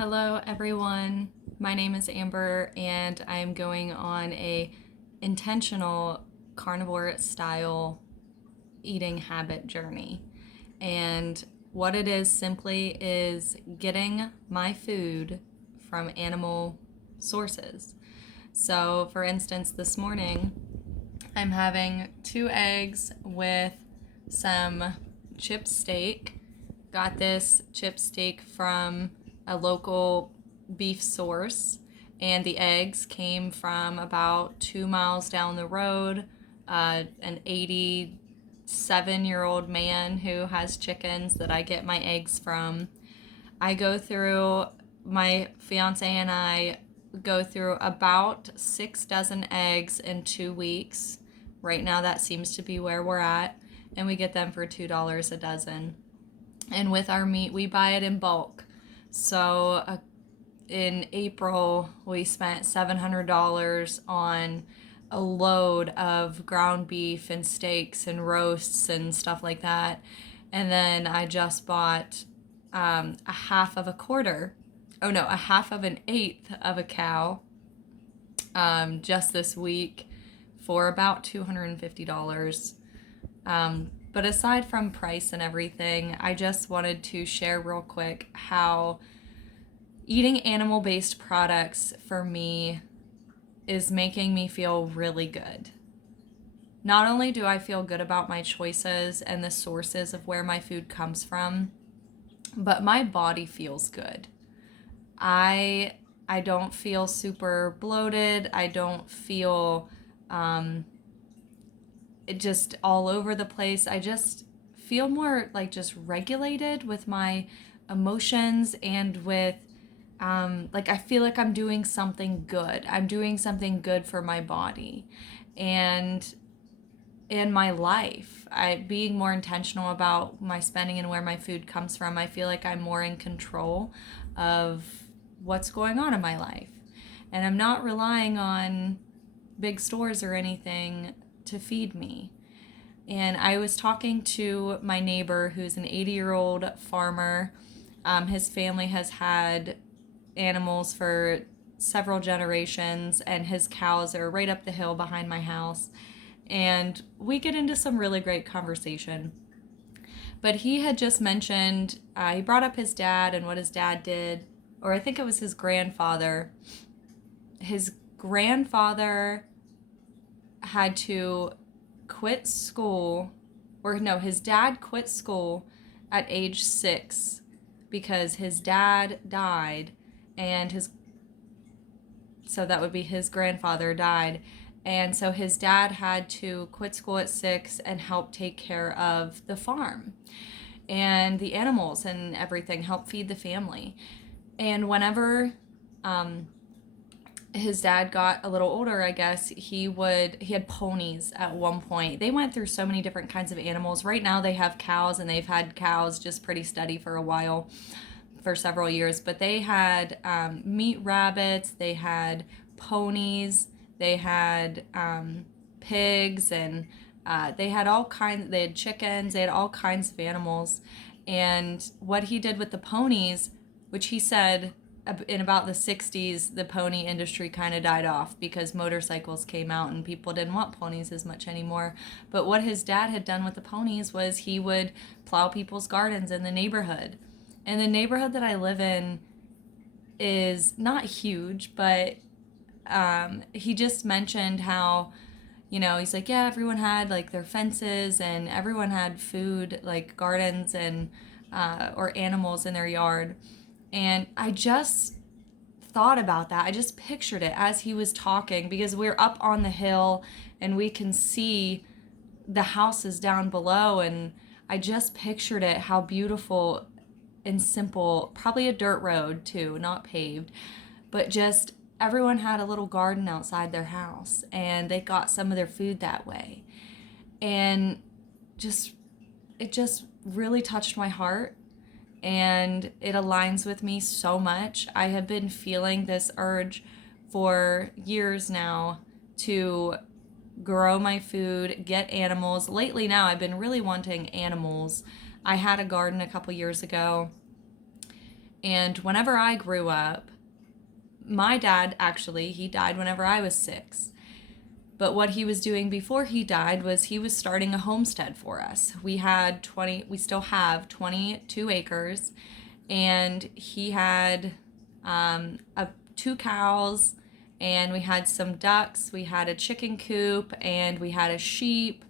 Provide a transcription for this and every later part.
Hello everyone. My name is Amber and I'm going on a intentional carnivore style eating habit journey. And what it is simply is getting my food from animal sources. So, for instance, this morning I'm having 2 eggs with some chip steak. Got this chip steak from a local beef source, and the eggs came from about 2 miles down the road. An 87-year-old man who has chickens that I get my eggs from. I go through, my fiance and I go through about 6 dozen eggs in 2 weeks. Right now, that seems to be where we're at, and we get them for $2 a dozen. And with our meat, we buy it in bulk. So in April, we spent $700 on a load of ground beef and steaks and roasts and stuff like that. And then I just bought a half of a quarter. Oh no, a half of an eighth of a cow just this week for about $250. But aside from price and everything, I just wanted to share real quick how eating animal-based products for me is making me feel really good. Not only do I feel good about my choices and the sources of where my food comes from, but my body feels good. I don't feel super bloated. I don't feel it just all over the place. I just feel more like just regulated with my emotions and with like I feel like I'm doing something good. I'm doing something good for my body and in my life. Being more intentional about my spending and where my food comes from. I feel like I'm more in control of what's going on in my life. And I'm not relying on big stores or anything to feed me. And I was talking to my neighbor who's an 80-year-old farmer. His family has had animals for several generations, and his cows are right up the hill behind my house. And we get into some really great conversation. But he had just mentioned, he brought up his dad and what his dad did, or I think it was his grandfather. His grandfather had to quit school, or no, his dad quit school at age 6 because his dad died, and so that would be his grandfather died. And so his dad had to quit school at 6 and help take care of the farm and the animals and everything, help feed the family. And whenever his dad got a little older, I guess, he had ponies at one point. They went through so many different kinds of animals. Right now they have cows, and they've had cows just pretty steady for a while, for several years. But they had meat rabbits, they had ponies, they had pigs, and they had all kinds. They had chickens. They had all kinds of animals. And what he did with the ponies, which he said in about the 60s, the pony industry kind of died off because motorcycles came out and people didn't want ponies as much anymore. But what his dad had done with the ponies was he would plow people's gardens in the neighborhood. And the neighborhood that I live in is not huge, but he just mentioned how, he's like, yeah, everyone had like their fences and everyone had food, like gardens and or animals in their yard. And I just thought about that. I just pictured it as he was talking, because we're up on the hill and we can see the houses down below. And I just pictured it, how beautiful and simple, probably a dirt road too, not paved, but just everyone had a little garden outside their house and they got some of their food that way. And it just really touched my heart. And it aligns with me so much. I have been feeling this urge for years now to grow my food, get animals. Lately now, I've been really wanting animals. I had a garden a couple years ago, And whenever I grew up, my dad actually, he died whenever I was 6. But what he was doing before he died was he was starting a homestead for us. We still have 22 acres, and he had 2 cows, and we had some ducks, we had a chicken coop, and we had a sheep,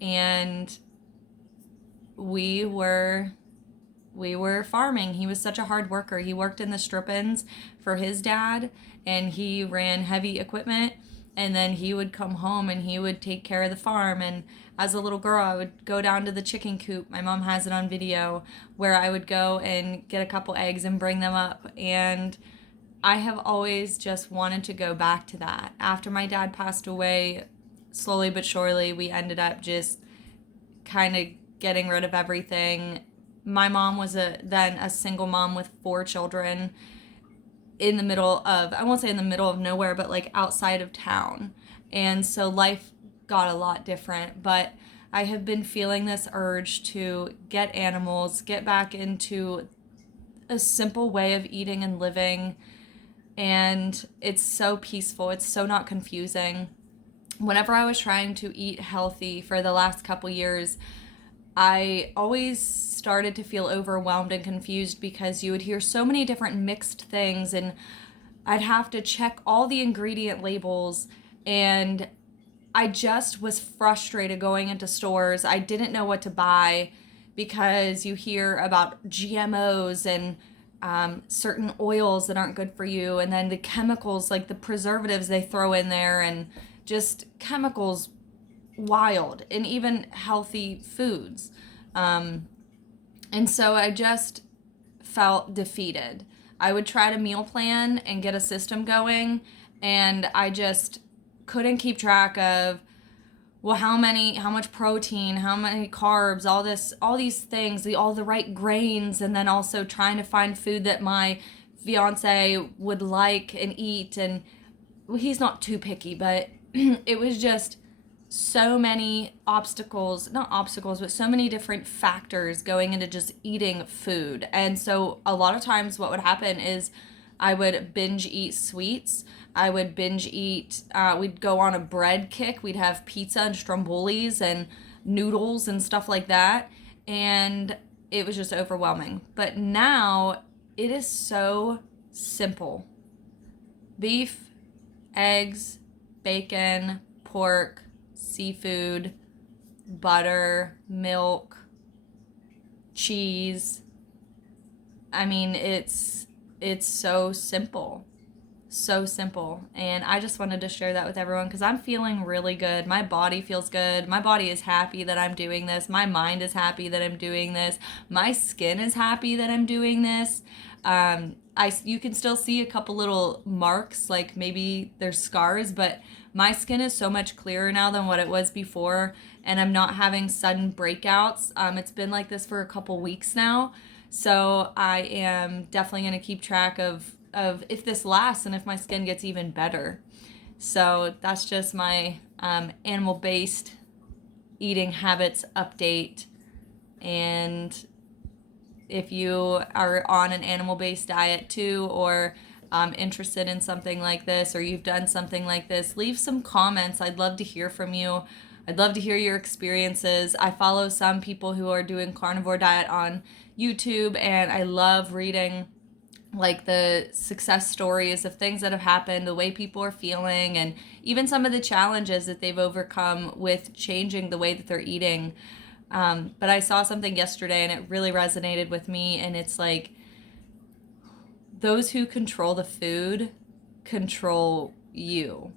and we were farming. He was such a hard worker. He worked in the strip-ins for his dad, and he ran heavy equipment, and then he would come home and he would take care of the farm. And as a little girl, I would go down to the chicken coop. My mom has it on video, where I would go and get a couple eggs and bring them up. And I have always just wanted to go back to that. After my dad passed away, slowly but surely, we ended up just kind of getting rid of everything. My mom was then a single mom with 4 children in the middle of, I won't say in the middle of nowhere, but like outside of town. And so life got a lot different. But I have been feeling this urge to get animals, get back into a simple way of eating and living. And it's so peaceful. It's so not confusing. Whenever I was trying to eat healthy for the last couple years, I always started to feel overwhelmed and confused, because you would hear so many different mixed things, and I'd have to check all the ingredient labels, and I just was frustrated going into stores. I didn't know what to buy, because you hear about GMOs and certain oils that aren't good for you, and then the chemicals, like the preservatives they throw in there, and just chemicals wild, and even healthy foods. And so I just felt defeated. I would try to meal plan and get a system going, and I just couldn't keep track of, well, how much protein, how many carbs, all these things, all the right grains, and then also trying to find food that my fiance would like and eat. And well, he's not too picky, but it was just so many not obstacles, but so many different factors going into just eating food. And so a lot of times what would happen is I would binge eat sweets. I would binge eat, we'd go on a bread kick. We'd have pizza and strombolis and noodles and stuff like that. And it was just overwhelming. But now it is so simple. Beef, eggs, bacon, pork, seafood, butter, milk, cheese. I mean, it's so simple. So simple. And I just wanted to share that with everyone, because I'm feeling really good. My body feels good. My body is happy that I'm doing this. My mind is happy that I'm doing this. My skin is happy that I'm doing this. You can still see a couple little marks, like maybe there's scars, but my skin is so much clearer now than what it was before, and I'm not having sudden breakouts. It's been like this for a couple weeks now, so I am definitely going to keep track of if this lasts and if my skin gets even better. So that's just my animal-based eating habits update. And if you are on an animal-based diet too, or interested in something like this, or you've done something like this, leave some comments. I'd love to hear from you. I'd love to hear your experiences. I follow some people who are doing carnivore diet on YouTube, and I love reading like the success stories of things that have happened, the way people are feeling, and even some of the challenges that they've overcome with changing the way that they're eating. But I saw something yesterday and it really resonated with me, and it's like, those who control the food control you.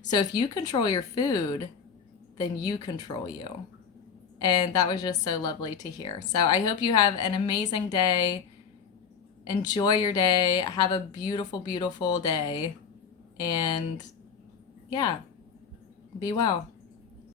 So if you control your food, then you control you. And that was just so lovely to hear. So I hope you have an amazing day. Enjoy your day. Have a beautiful, beautiful day. And yeah, be well.